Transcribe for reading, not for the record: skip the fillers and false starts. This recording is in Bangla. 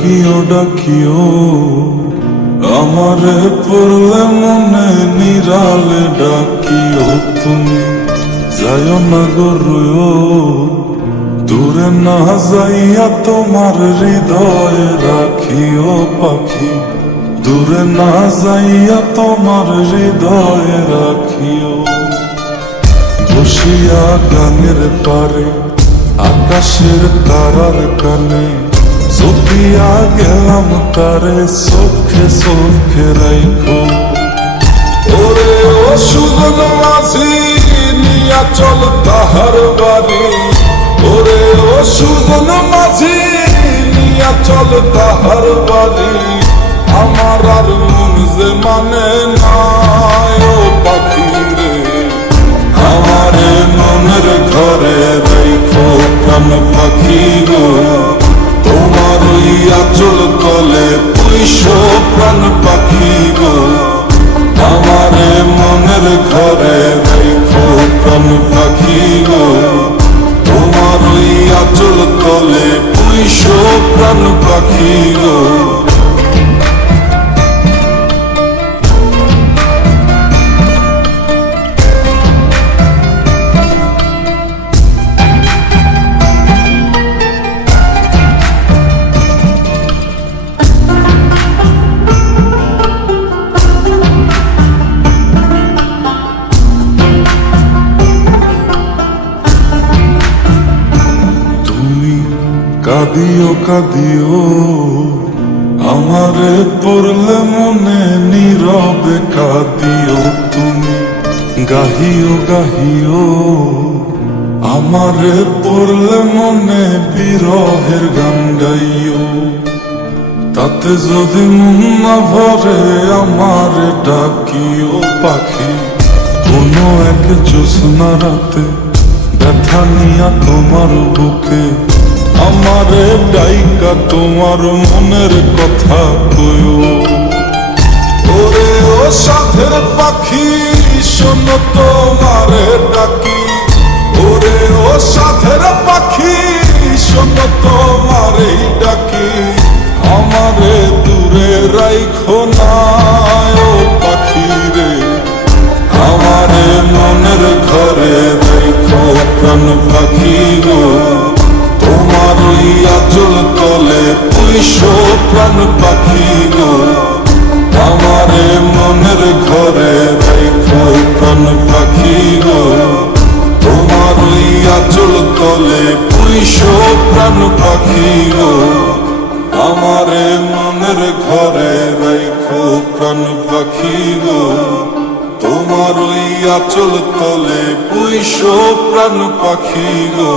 ডাকিও ডাকিও আমারে পড়লে মনে নিরালে ডাকিও তুমি যাইও না গরুও দূরে না যাইয়া তোমার হৃদয়ে রাখিও পাখি দূরে না যাইয়া তোমার হৃদয়ে রাখিও বসিয়া গানের পারে আকাশের তারার কানে জপিয়া গেলাম তারে চোখে চোখে রাইখো ওরে ও সুজন মাঝি নিয়া চল তাহার বাড়ি ওরে ও সুজন মাঝি নিয়া চল তাহার বাড়ি আমার আর মন যে মানে না ও পাখি রে আমারে মনের ঘরে রাইখো প্রাণ পাখি গো তোমার ওই আঁচল তলে পুইশো প্রাণ পাখি গো আমারে মনের ঘরে রাইখো প্রাণ পাখি গো তোমার ওই আঁচল তলে পুইশো প্রাণ পাখি গো কাঁদিও কাঁদিও আমারে পড়লে মনে নীরবে কাঁদিও তুমি গাহিও গাহিও আমারে পড়লে মনে বিরহের গান গাইও তাতে যদি মন না ভরে আমারে ডাকিও পাখি কোনো এক জ্যোৎস্না রাতে ব্যথা নিয়া তোমার বুকে আমারে ডাইকা তোমার মনের কথা কইও ওরে ও সাথের পাখি শোনো তোমারে ডাকি ওরে ও সাথের পাখি শোনো তোমারে ডাকি আমারে দূরে রাইখো না ও পাখি রে আমারে মনের ঘরে রাইখো প্রাণ পাখি গো তোমার ওই আঁচল তলে পুইশো প্রাণ পাখি গো আমারে মনের ঘরে রাইখো প্রাণ পাখি গো তোমার ওই আঁচল তলে পুইশো প্রাণ পাখি গো আমারে মনের ঘরে রাইখো প্রাণ পাখি গো তোমার ওই আঁচল তলে পুইশো প্রাণ পাখি গো।